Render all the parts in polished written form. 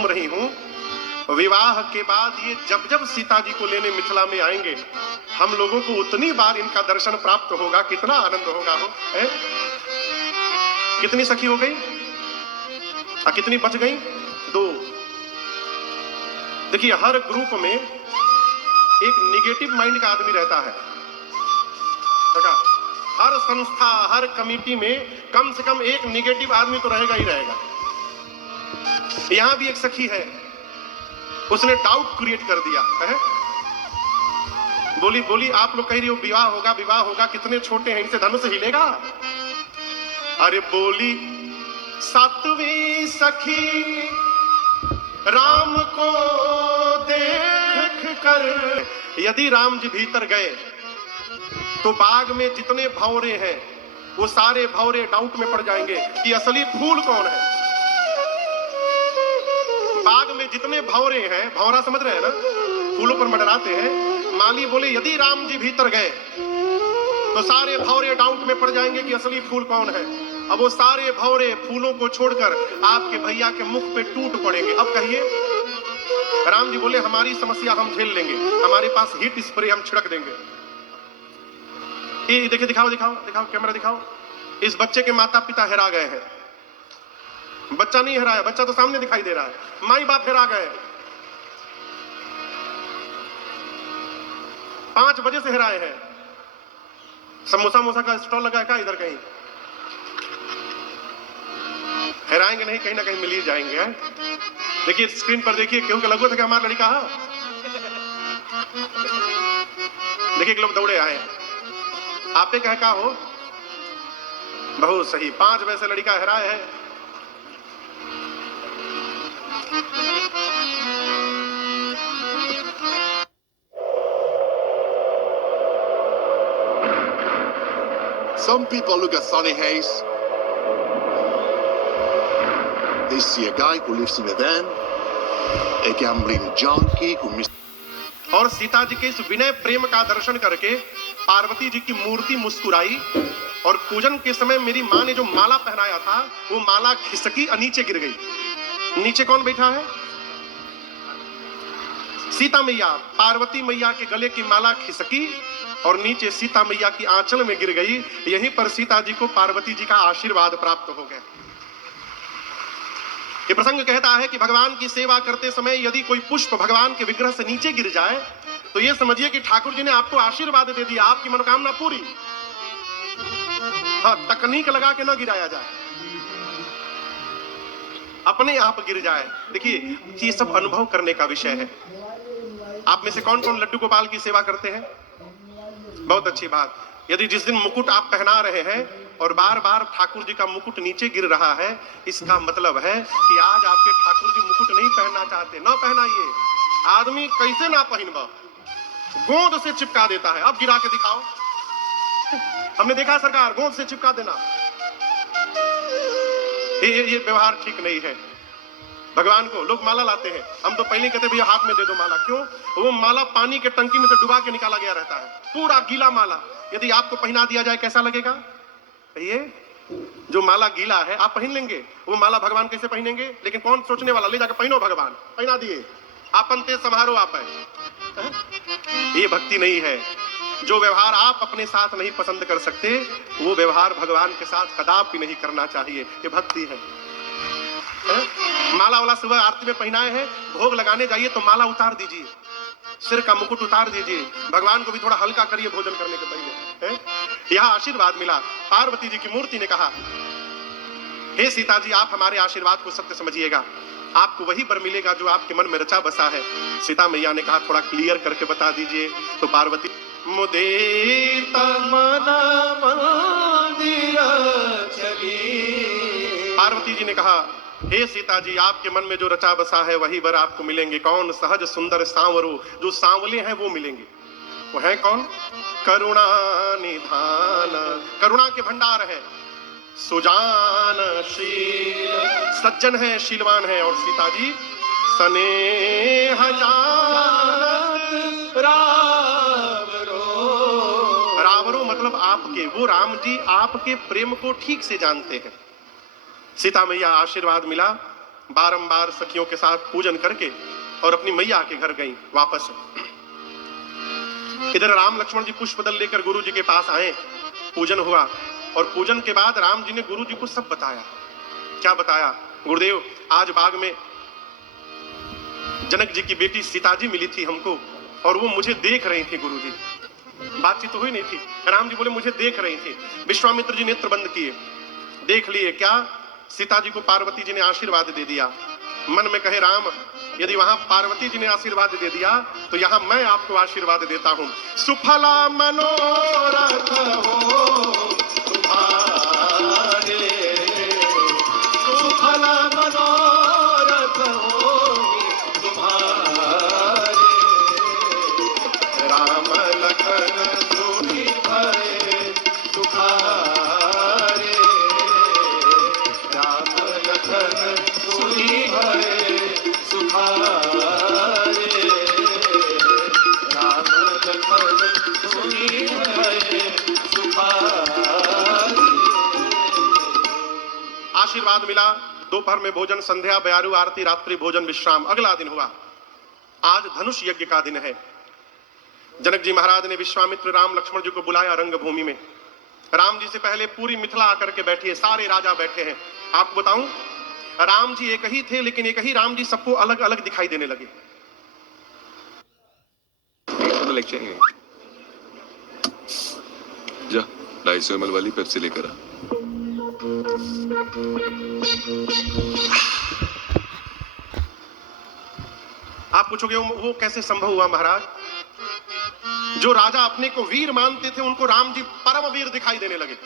घूम रही हूं। विवाह के बाद ये जब जब सीता जी को लेने मिथिला में आएंगे, हम लोगों को उतनी बार इनका दर्शन प्राप्त होगा, कितना आनंद होगा हो है? कितनी सखी हो गई और कितनी बच गई? 2। देखिए, हर ग्रुप में एक निगेटिव माइंड का आदमी रहता है। हर संस्था, हर कमिटी में कम से कम एक निगेटिव आदमी तो रहेगा ही रहेगा। यहां भी एक सखी है, उसने डाउट क्रिएट कर दिया है। बोली आप लोग कह रही हो विवाह होगा विवाह होगा, कितने छोटे हैं, इनसे धनुष हिलेगा? अरे बोली, 7वीं सखी राम को देख कर, यदि राम जी भीतर गए तो बाग में जितने भंवरे हैं वो सारे भंवरे डाउट में पड़ जाएंगे कि असली फूल कौन है। बाग में जितने भंवरे हैं, भंवरा समझ रहे हैं ना, फूलों पर मंडराते हैं। माली बोले यदि राम जी भीतर गए तो सारे भंवरे डाउट में पड़ जाएंगे कि असली फूल कौन है। अब वो सारे भंवरे फूलों को छोड़कर आपके भैया के मुख पे टूट पड़ेंगे। अब कहिए, राम जी बोले हमारी समस्या हम झेल लेंगे, हमारे पास हीट स्प्रे हम छिड़क देंगे। ये देखिए, दिखाओ दिखाओ दिखाओ, कैमरा दिखाओ। इस बच्चे के माता पिता हेरा गए हैं। बच्चा नहीं हेरा है, बच्चा तो सामने दिखाई दे रहा है, माई बाप हेरा गए। 5 बजे से हेराए हैं। समोसा मोसा का स्टॉल लगा है क्या इधर कहीं? हेराएंगे नहीं, कहीं ना कहीं मिल ही जाएंगे। है? देखिए स्क्रीन पर, देखिए क्यों लगो था कि हमारा लड़का है। देखिए लोग दौड़े आए, आपे कह का हो, बहुत सही, 5 बजे से लड़का हेराए है। Some people look at Sonny Hayes, they see a guy who lives in a van, a gambling junkie who और सीता जी के इस विनय प्रेम का दर्शन करके पार्वती जी की मूर्ति मुस्कुराई, और पूजन के समय मेरी मां ने जो माला पहनाया था वो माला खिसकी और नीचे गिर गई। नीचे कौन बैठा है? सीता मैया। पार्वती मैया के गले की माला खिसकी और नीचे सीता मैया की आंचल में गिर गई। यहीं पर सीता जी को पार्वती जी का आशीर्वाद प्राप्त हो गया। ये प्रसंग कहता है कि भगवान की सेवा करते समय यदि कोई पुष्प भगवान के विग्रह से नीचे गिर जाए तो ये समझिए कि ठाकुर जी ने आपको आशीर्वाद दे दिया, आपकी मनोकामना पूरी। हाँ, तकनीक लगा के ना गिराया जाए, अपने आप गिर जाए। देखिए ये सब अनुभव करने का विषय है। आप में से कौन कौन लड्डू गोपाल की सेवा करते हैं? बहुत अच्छी बात। यदि जिस दिन मुकुट आप पहना रहे हैं और बार बार ठाकुर जी का मुकुट नीचे गिर रहा है, इसका मतलब है कि आज आपके ठाकुर जी मुकुट नहीं पहनना चाहते। ना पहनाइए। आदमी कैसे ना पहनवा, गोंद से चिपका देता है। अब गिरा के दिखाओ। हमने देखा सरकार, गोंद से चिपका देना, ये व्यवहार ठीक नहीं है। भगवान को लोग माला लाते हैं, हम तो पहले कहते भैया हाथ में दे दो माला। क्यों? वो माला पानी के टंकी में से डुबा के निकाला गया रहता है, पूरा गीला माला। यदि आपको पहना दिया जाए कैसा लगेगा? ये जो माला गीला है आप पहन लेंगे, वो माला भगवान कैसे पहनेंगे? लेकिन कौन सोचने वाला, ले जाकर पहनो, भगवान पहना दिए, आपन ते समारोह आप है। ये भक्ति नहीं है। जो व्यवहार आप अपने साथ नहीं पसंद कर सकते वो व्यवहार भगवान के साथ कदापि नहीं करना चाहिए। ये भक्ति है। माला वाला सुबह आरती में पहनाए हैं, भोग लगाने जाइए तो माला उतार दीजिए, सिर का मुकुट उतार दीजिए। भगवान को भी थोड़ा हल्का करिए भोजन करने के पहले। यह आशीर्वाद मिला। पार्वती जी की मूर्ति ने कहा, हे सीता जी, आप हमारे आशीर्वाद को सत्य समझिएगा, आपको वही वर मिलेगा जो आपके मन में रचा बसा है। सीता मैया ने कहा, थोड़ा क्लियर करके बता दीजिए। तो पार्वती, मुदे पार्वती जी ने कहा, हे सीता जी, आपके मन में जो रचा बसा है वही वर आपको मिलेंगे। कौन? सहज सुंदर सांवरो, जो सांवले हैं वो मिलेंगे। वो है कौन? करुणा निधान, करुणा के भंडार है, सुजानशील, सज्जन है, शीलवान है। और सीता जी स्नेह जानत रावरो, रावरो मतलब आपके, वो राम जी आपके प्रेम को ठीक से जानते हैं। सीता मैया आशीर्वाद मिला, बारंबार सखियों के साथ पूजन करके और अपनी मैया के घर गई वापस। इधर राम लक्ष्मण जी पुष्पदल लेकर गुरु जी के पास आए, पूजन हुआ और पूजन के बाद राम जी ने गुरु जी को सब बताया। क्या बताया? गुरुदेव, आज बाग में जनक जी की बेटी सीता जी मिली थी हमको और वो मुझे देख रही थी। गुरु जी, बातचीत तो हुई नहीं थी। राम जी बोले मुझे देख रही थी। विश्वामित्र जी नेत्र बंद किए, देख लिए। क्या? सीता जी को पार्वती जी ने आशीर्वाद दे दिया। मन में कहे राम, यदि वहां पार्वती जी ने आशीर्वाद दे दिया तो यहां मैं आपको आशीर्वाद देता हूं। सुफला मनोरथ हो तुम्हारे, सुफला मनोरथ हो तुम्हारे, राम लखन सोई भये सुखारे, राम लखन सोई भये सुखारे, राम लखन सोई भये सुखारे। आशीर्वाद मिला। दोपहर में भोजन, संध्या, ब्यारू आरती, रात्रि भोजन, विश्राम। अगला दिन हुआ। आज धनुष यज्ञ का दिन है। जनक जी महाराज ने विश्वामित्र राम लक्ष्मण जी को बुलाया रंगभूमि में। राम जी से पहले पूरी मिथिला आकर के बैठी है, सारे राजा बैठे हैं। आपको बताऊं, राम जी एक ही थे, लेकिन एक ही राम जी सबको अलग अलग दिखाई देने लगे। जा 250 ml वाली पेप्सी लेकर आ। आप पूछोगे वो कैसे संभव हुआ महाराज? जो राजा अपने को वीर मानते थे उनको राम जी परम वीर दिखाई देने लगे।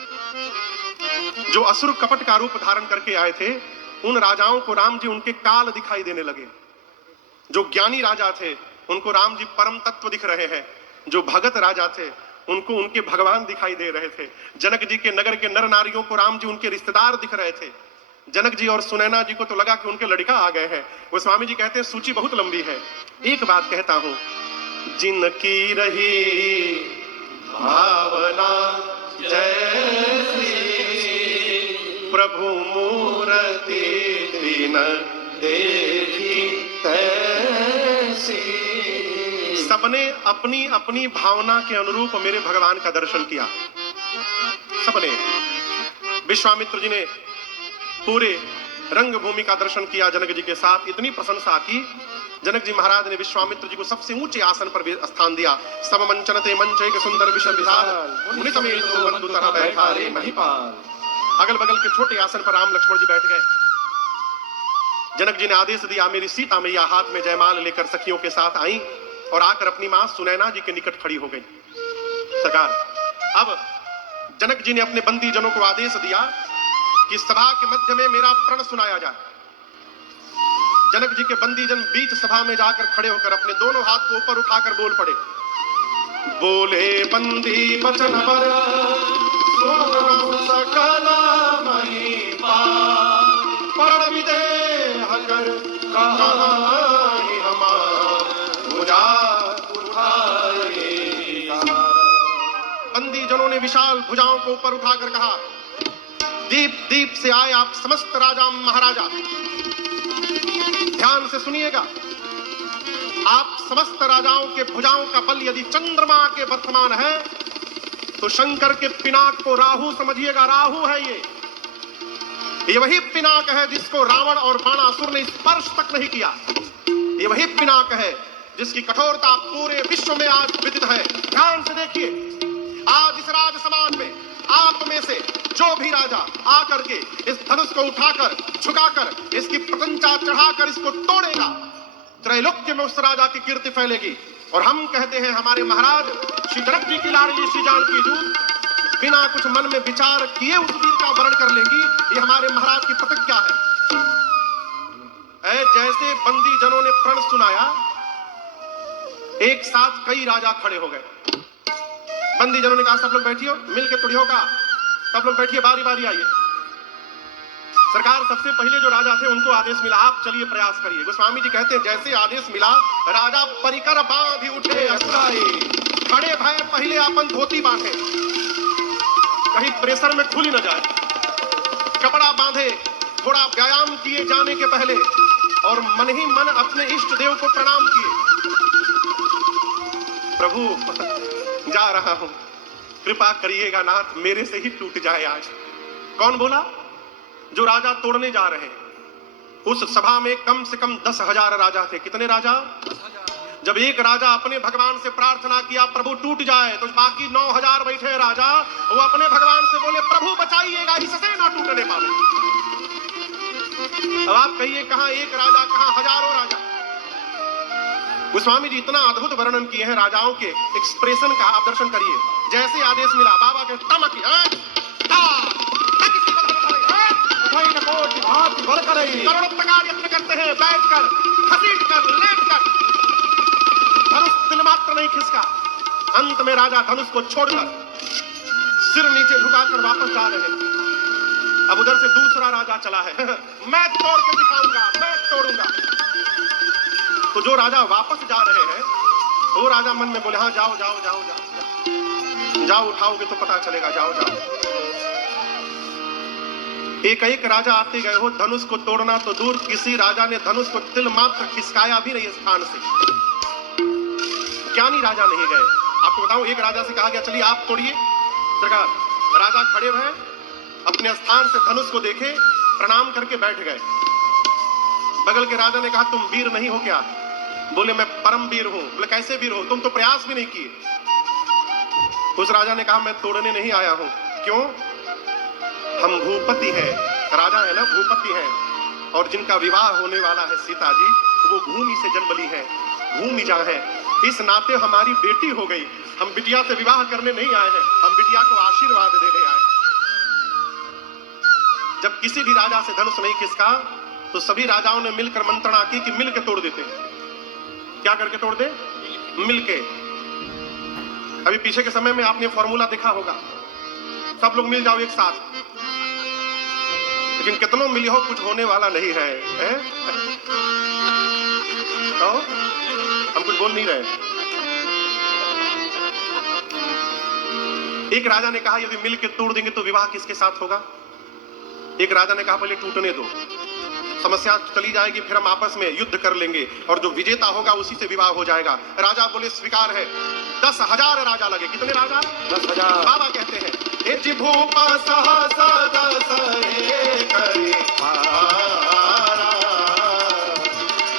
जो असुर कपट का रूप धारण करके आए थे उन राजाओं को राम जी उनके काल दिखाई देने लगे। जो ज्ञानी राजा थे उनको राम जी परम तत्व दिख रहे हैं। जो भगत राजा थे उनको उनके भगवान दिखाई दे रहे थे। जनक जी के नगर के नर नारियों को राम जी उनके रिश्तेदार दिख रहे थे। जनक जी और सुनैना जी को तो लगा कि उनके लड़का आ गए हैं। गोस्वामी जी कहते हैं सूची बहुत लंबी है, एक बात कहता हूं, जिनकी रही भावना जैसी प्रभु मूर्ति दिन देखी तैसी। सबने अपनी अपनी भावना के अनुरूप मेरे भगवान का दर्शन किया। सबने। विश्वामित्र जी ने पूरे रंगभूमि का दर्शन किया जनक जी के साथ। इतनी प्रशंसा की, जनक जी महाराज ने विश्वामित्र जी को सबसे ऊंचे आसन पर स्थान दिया। सब मंचनते मंच एक सुंदर विषय विशाल मुनि समेत बंधु तरह बैठा रे महिपाल। अगल बगल के छोटे आसन पर राम लक्ष्मण जी बैठ गए। जनक जी ने आदेश दिया, मेरी सीता मैया हाथ में जयमाल लेकर सखियों के साथ आई और आकर अपनी मां सुनैना जी के निकट खड़ी हो गई। सरकार, अब जनक जी ने अपने बंदी जनों को आदेश दिया कि सभा के मध्य में मेरा प्रण सुनाया जाए। जनक जी के बंदी जन बीच सभा में जाकर खड़े होकर अपने दोनों हाथ को ऊपर उठाकर बोल पड़े। बोले बंदी बचन पर सकल महिपा, प्रण विदेह कर कहानी बंदी जनों ने विशाल भुजाओं को ऊपर उठाकर कहा, दीप दीप से आए आप समस्त राजा महाराजा, ध्यान से सुनिएगा। आप समस्त राजाओं के भुजाओं का बल यदि चंद्रमा के वर्तमान है तो शंकर के पिनाक को राहु समझिएगा। राहु है ये वही पिनाक है जिसको रावण और बाणासुर ने स्पर्श तक नहीं किया। ये वही पिनाक है जिसकी कठोरता पूरे विश्व में आज विदित है। ध्यान से देखिए, आज इस राज समाज में आप में से जो भी राजा आकर के इस धनुष को उठाकर झुकाकर इसकी प्रशंसा चढ़ाकर इसको तोड़ेगा, त्रैलोक्य में उस राजा की कीर्ति फैलेगी। और हम कहते हैं हमारे महाराज श्री जनक जी की लाडली श्री जानकी दूत बिना कुछ मन में विचार किए उस वीर का वर्ण कर लेंगी। ये हमारे महाराज की प्रतिज्ञा है। जैसे बंदी जनों ने प्रण सुनाया, एक साथ कई राजा खड़े हो गए। बंदी जनों ने कहा सब लोग बैठिए, मिलके तुड़ियों का सब लोग बैठिए, बारी बारी आइए। सरकार, सबसे पहले जो राजा थे उनको आदेश मिला, आप चलिए प्रयास करिए। गोस्वामी जी कहते हैं जैसे आदेश मिला, राजा परिकर बांधी उठे असुराए, खड़े भय पहले अपन धोती बांधे, कहीं प्रेशर में खुल न जाए। कपड़ा बांधे, थोड़ा व्यायाम किए जाने के पहले और मन ही मन अपने इष्ट देव को प्रणाम किए। प्रभु जा रहा हूं, कृपा करिएगा नाथ, मेरे से ही टूट जाए आज। कौन बोला? जो राजा तोड़ने जा रहे हैं। उस सभा में कम से कम 10,000 राजा थे। कितने राजा? जब एक राजा अपने भगवान से प्रार्थना किया प्रभु टूट जाए, तो बाकी 9,000 बैठे राजा वो अपने भगवान से बोले प्रभु बचाइएगा, इससे ना टूटने पावे। अब आप कहिए कहां एक राजा, कहां हजारों राजा। गोस्वामी जी इतना अद्भुत वर्णन किए हैं राजाओं के एक्सप्रेशन का, आप दर्शन करिए। जैसे आदेश मिला बाबा के तमकी करोड़ों प्रकार यत्न करते हैं, बैठकर, घसीटकर, लेटकर, धनुष तिल मात्र नहीं खिसका। अंत में राजा धनुष को छोड़कर सिर नीचे झुकाकर वापस जा रहे हैं। अब उधर से दूसरा राजा चला है मैं तोड़ के दिखाऊंगा, मैं तोड़ूंगा। तो जो राजा वापस जा रहे हैं वो राजा मन में बोले हाँ जाओ जाओ जाओ जाओ जाओ, उठाओगे तो पता चलेगा, जाओ जाओ। एक एक राजा आते गए हो, धनुष को तोड़ना तो दूर, किसी राजा ने धनुष को तिल मात्र खिसकाया भी नहीं स्थान से। ज्ञानी राजा नहीं गए। आपको बताऊं, एक राजा से कहा गया चलिए आप तोड़िए। सरकार, राजा खड़े हुए अपने स्थान से धनुष को देखे, प्रणाम करके बैठ गए। बगल के राजा ने कहा तुम वीर नहीं हो क्या? बोले मैं परम वीर हूं। बोले कैसे वीर हो? तुम तो प्रयास भी नहीं किए। उस राजा ने कहा मैं तोड़ने नहीं आया हूं। क्यों? हम भूपति हैं, राजा है ना, भूपति हैं, और जिनका विवाह होने वाला है सीता जी, वो भूमि से जन्म ली है, भूमि जा है। इस नाते हमारी बेटी हो गई, हम बिटिया से विवाह करने नहीं आए हैं, हम बिटिया को आशीर्वाद देने आए। जब किसी भी राजा से धनुष नहीं खिसका तो सभी राजाओं ने मिलकर मंत्रणा की कि मिलके तोड़ देते हैं। क्या करके तोड़ दे? मिलके। अभी पीछे के समय में आपने फॉर्मूला देखा होगा, सब लोग मिल जाओ एक साथ, लेकिन कितनों मिली हो कुछ होने वाला नहीं है, तो हम कुछ बोल नहीं रहे। एक राजा ने कहा यदि मिल के तोड़ देंगे तो विवाह किसके साथ होगा? एक राजा ने कहा पहले टूटने दो, समस्या चली जाएगी, फिर हम आपस में युद्ध कर लेंगे और जो विजेता होगा उसी से विवाह हो जाएगा। राजा बोले स्वीकार है। 10,000 राजा लगे। कितने राजा? 10,000। बाबा कहते हैं भूपा सहसा दस करी पारा,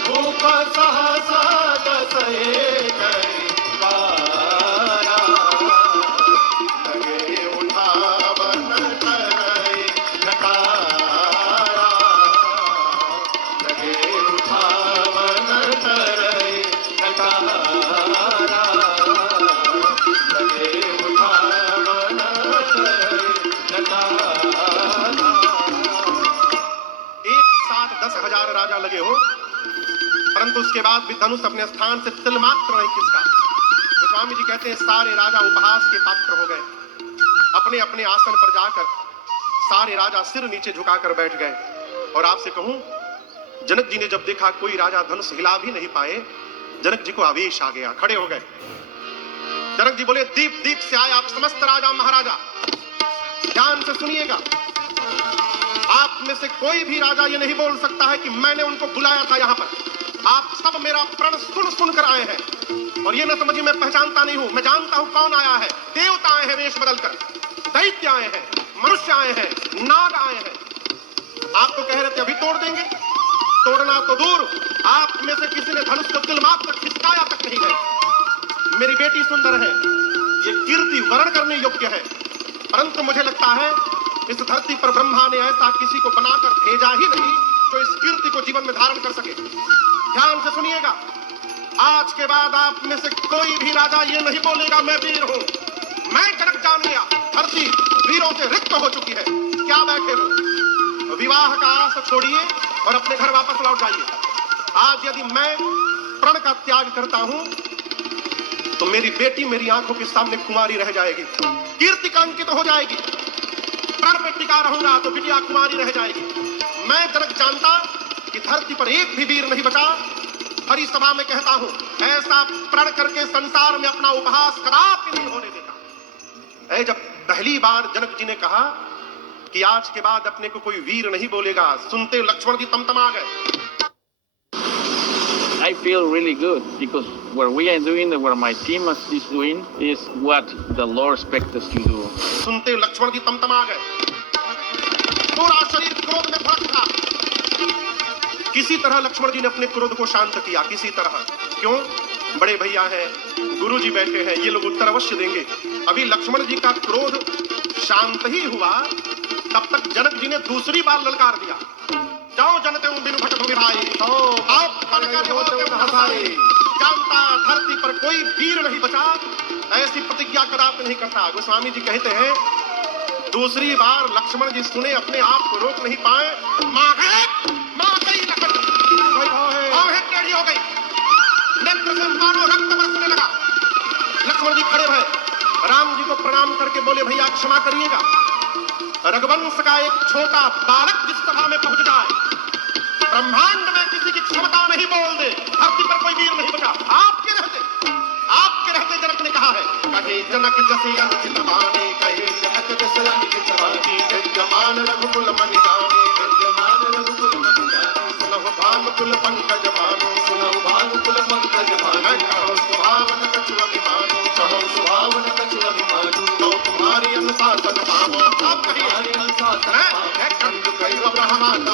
भूपा सहसा दस करी पारा, लगे उठावन करे नकारा, लगे उठावन करे नकारा, लगे उठावन एक साथ 10,000 राजा लगे हो, परंतु उसके बाद भी धनुष अपने स्थान से तिल मात्र नहीं खिसका। गोस्वामी जी कहते हैं सारे राजा उपहास के पात्र हो गए। अपने अपने आसन पर जाकर सारे राजा सिर नीचे झुकाकर बैठ गए। और आपसे कहूं, जनक जी ने जब देखा कोई राजा धनुष हिला भी नहीं पाए, जनक जी को आवेश आ गया, खड़े हो गए। जनक जी बोले दीप दीप से आए आप समस्त राजा महाराजा, ध्यान से सुनिएगा। आप में से कोई भी राजा ये नहीं बोल सकता है कि मैंने उनको बुलाया था यहाँ पर। आप सब मेरा प्रण सुन सुनकर आए हैं, और ये न समझिए मैं पहचानता नहीं हूं, मैं जानता हूं कौन आया है। देवता आए हैं वेश बदलकर, दैत्य आए हैं, मनुष्य आए हैं, नाग आए हैं। आप तो कह रहे थे अभी तोड़ देंगे, तोड़ना तो दूर, आप में से किसी ने धनुष को तिल मात्र खिसकाया तक नहीं है। मेरी बेटी सुंदर है, ये कीर्ति वर्ण करने योग्य है, परंतु मुझे लगता है इस धरती पर ब्रह्मा ने ऐसा किसी को बनाकर भेजा ही नहीं जो इस कीर्ति को जीवन में धारण कर सके। ध्यान से सुनिएगा, आज के बाद आप में से कोई भी राजा ये नहीं बोलेगा मैं वीर हूं। मैं जनक जान गया, धरती वीरों से रिक्त हो चुकी है। क्या बैठे हो? विवाह का आस छोड़िए और अपने घर वापस लौट जाइए। आज यदि मैं प्रण का त्याग करता हूं तो मेरी बेटी मेरी आंखों के सामने कुमारी रह जाएगी, कीर्ति का अंकित हो जाएगी। प्रण में टिका रहूंगा तो बिटिया कुमारी रह जाएगी। मैं जनक जानता कि धरती पर एक भी वीर नहीं बचा। हरी सभा में कहता हूं, ऐसा प्रण करके संसार में अपना उपहास कदापि नहीं होने देगा। जब पहली बार जनक जी ने कहा कि आज के बाद अपने को कोई वीर नहीं बोलेगा। सुनते लक्ष्मण जी तमतमा गए। I feel really good because what we are doing and what my team is doing is what the Lord expects us to do. सुनते लक्ष्मण जी तमतमा गए। पूरा शरीर क्रोध में भड़क उठा। किसी तरह लक्ष्मण जी ने अपने क्रोध को शांत किया, किसी तरह। क्यों? बड़े भैया हैं, गुरु जी बैठे हैं, ये लोग उत्तर अवश्य देंगे। अभी लक्ष्मण जी का क्रोध शांत ही हुआ, तब तक जनक जी ने दूसरी बार ललकार दिया। जाओ जनते बिनु भटक हो भाई, आप पनकर हो के हंसाए। जानता धरती पर कोई वीर नहीं बचा, ऐसी प्रतिज्ञा कदापि नहीं करता। गोस्वामी जी कहते हैं दूसरी बार लक्ष्मण जी सुने, अपने आप को रोक नहीं पाए। मां गई लखन, टेढ़ी हो गई, नेत्र से मानो रक्त बरसने लगा। लक्ष्मण जी खड़े भये, राम जी को प्रणाम करके बोले भैया क्षमा करिएगा, रघुवंश का एक छोटा बालक जिस सभा में पहुंच जाए, ब्रह्मांड में किसी की क्षमता नहीं बोल दे, धरती पर कोई वीर नहीं बचा। आपके रहते जनक ने कहा है, कहे जनक जसे अनुचित माने, कहे जनक जसे अनुचित माने, विद्यमान रघुकुल मनि जाने, विद्यमान रघुकुल मनि जाने, सुनहु भानुकुल पंकज भानु, सुनहु भानुकुल पंकज भानु, कहो सुभावन कछु अभिमानु, कहो सुभावन कछु अभिमानु, तो तुम्हारी अनुशासन भावो। आप कहिए अनुशासन है, कंदु कई ब्रह्मांड